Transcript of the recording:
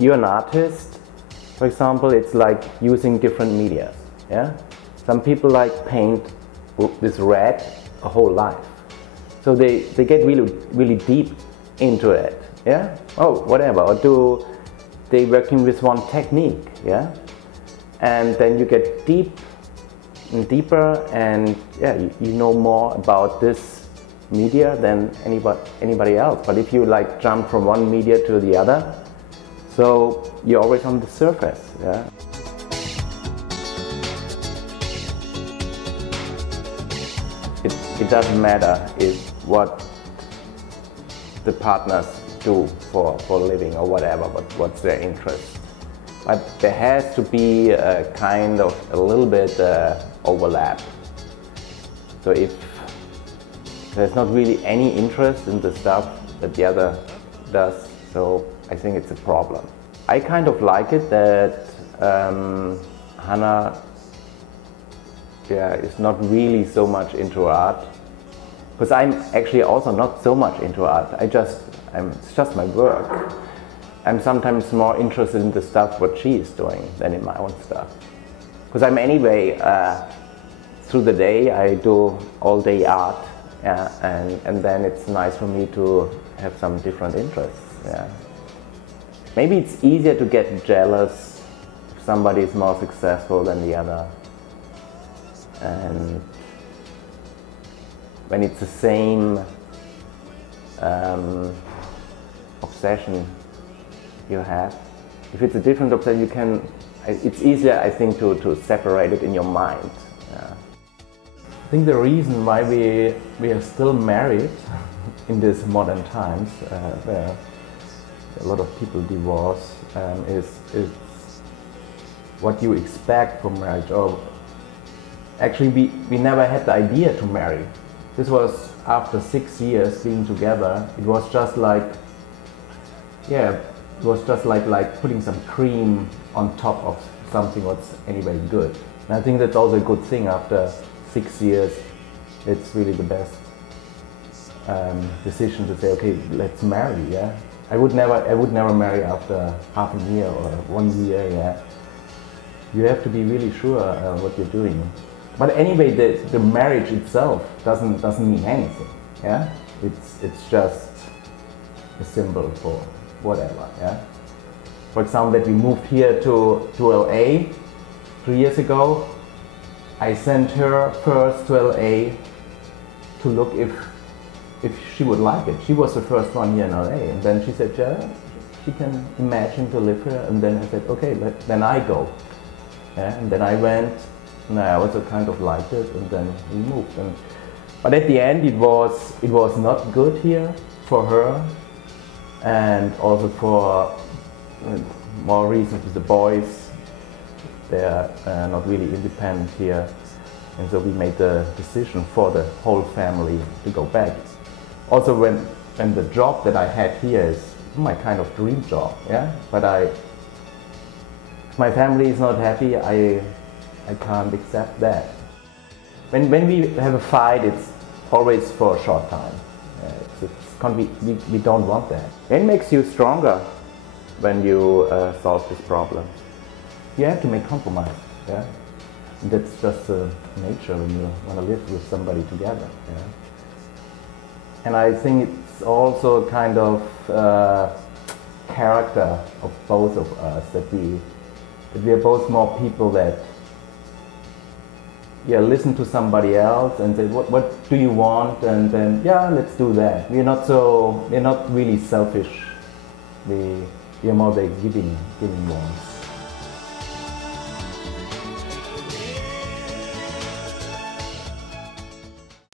you're an artist, for example, it's like using different media. Yeah? Some people like paint with red a whole life. So they get really deep into it. Yeah? Oh, whatever. Or they working with one technique. Yeah? And then you get deep and deeper, and yeah, you know more about this media than anybody else. But if you like jump from one media to the other, so you're always on the surface. Yeah? It doesn't matter what the partners do for a living or whatever, but what's their interest. But there has to be a kind of a little bit overlap. So if there's not really any interest in the stuff that the other does, so I think it's a problem. I kind of like it that Hannah is not really so much into art, because I'm actually also not so much into art. It's just my work. I'm sometimes more interested in the stuff what she is doing than in my own stuff. Because I'm anyway, through the day I do all day art, and then it's nice for me to have some different interests. Yeah. Maybe it's easier to get jealous if somebody is more successful than the other. And when it's the same obsession you have, if it's a different obsession, it's easier, I think, to separate it in your mind. Yeah. I think the reason why we are still married in these modern times, where a lot of people divorce, is what you expect from marriage. Or actually, we never had the idea to marry. This was after 6 years being together. It was just like, yeah, it was just like putting some cream on top of something what's anyway good. And I think that's also a good thing. After 6 years, it's really the best decision to say, okay, let's marry. Yeah, I would never marry after half a year or 1 year. Yeah, you have to be really sure what you're doing. But anyway, the marriage itself doesn't mean anything. Yeah, it's just a symbol for whatever. Yeah. For example, that we moved here to LA 3 years ago. I sent her first to LA to look if she would like it. She was the first one here in LA, and then she said, yeah, she can imagine to live here. And then I said, okay, then I go. Yeah? And then I went, and I also kind of liked it, and then we moved. But at the end, it was not good here for her, and also for more reasons with the boys. They're not really independent here, and so we made the decision for the whole family to go back. Also, when the job that I had here is my kind of dream job, yeah. But if my family is not happy, I can't accept that. When we have a fight, it's always for a short time. We don't want that. It makes you stronger when you solve this problem. You have to make compromise. Yeah, and that's just nature when you want to live with somebody together. Yeah? And I think it's also a kind of character of both of us that we are both more people that listen to somebody else and say, what do you want, and then let's do that. We're not really selfish. We are more the giving ones.